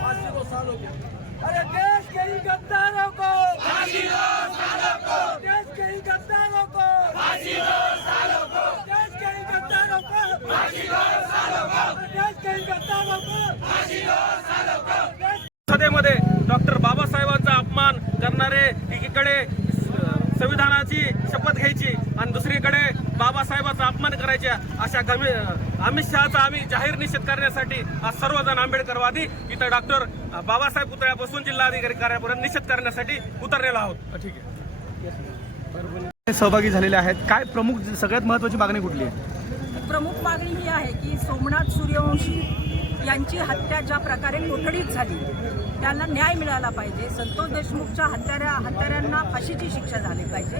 फांसी दो सालों को. अरे देश के ही गद्दारों को फांसी दो सालों को देश के ही गद्दारों को फांसी दो सालों को देश के ही गद्दारों को फांसी दो सालों को देश के ही गद्दारों को फांसी दो सालों को संसदेमध्ये डॉक्टर बाबासाहेबांचा अपमान करणारे एकीकडे संविधानाची शपथ घ्यायची आणि दुसरीकडे बाबासाहेबांचा अपमान करायच्या अशा गमी अमित शहाचा आम्ही जाहीर निषेध करण्यासाठी आज सर्वजण आंबेडकरवादी इथं डॉक्टर बाबासाहेब पुतळ्यापासून जिल्हाधिकारी कार्यालयापर्यंत निषेध करण्यासाठी उतरलेलो आहोत. ठीक आहे. सहभागी झालेले आहेत. काय प्रमुख सगळ्यात महत्वाची मागणी कुठली आहे? प्रमुख मागणी ही आहे की सोमनाथ सूर्यवंशी यांची हत्या ज्या प्रकारे कोठडीत झाली त्यांना न्याय मिळाला पाहिजे. संतोष देशमुखच्या हत्याऱ्या हत्याऱ्यांना फाशीची शिक्षा झाली पाहिजे.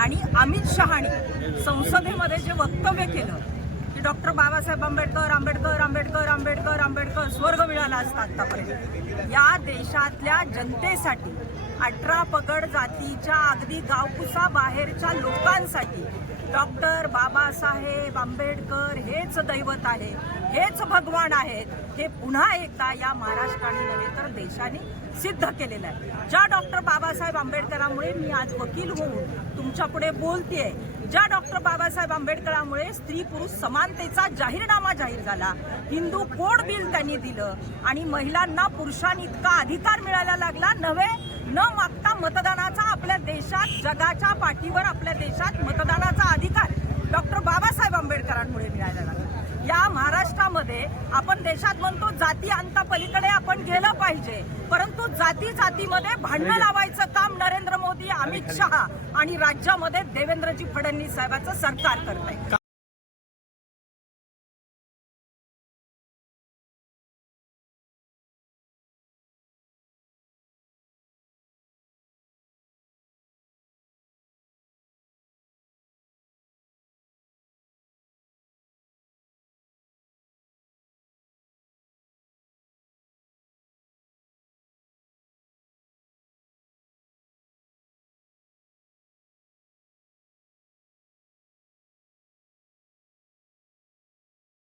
आणि अमित शहाने संसदेमध्ये जे वक्तव्य केलं की डॉक्टर बाबासाहेब आंबेडकर आंबेडकर आंबेडकर आंबेडकर आंबेडकर स्वर्ग मिळाला असता आतापर्यंत. या देशातल्या जनतेसाठी अठरा पगड जातीच्या अगदी गावकुसा बाहेरच्या लोकांसाठी. डॉक्टर बाबासाहेब आंबेडकर हेच दैवत आहे हेच भगवान आहेत. हे पुन्हा एकदा या महाराष्ट्राने नव्हे तर देशाने सिद्ध केलेलं आहे. ज्या डॉक्टर बाबासाहेब आंबेडकरांमुळे मी आज वकील होऊन तुमच्यापुढे बोलतेय ज्या डॉक्टर बाबासाहेब आंबेडकरांमुळे स्त्री पुरुष समानतेचा जाहीरनामा जाहीर झाला हिंदू कोड बिल त्यांनी दिलं आणि महिलांना पुरुषांनी इतका अधिकार मिळायला लागला नव्हे? न मागता मतदानाचा आपल्या देशात जगाच्या पाठीवर आपल्या देशात मतदानाचा अधिकार डॉक्टर बाबासाहेब आंबेडकरांमुळे मिळायला लागला. या महाराष्ट्रामध्ये आपण देशात म्हणतो जाती अंता पलीकडे आपण गेलं पाहिजे. परंतु जाती जातीमध्ये भांडणं लावायचं काम नरेंद्र मोदी अमित शहा आणि राज्यामध्ये देवेंद्रजी फडणवीस साहेबांचं सरकार करत आहे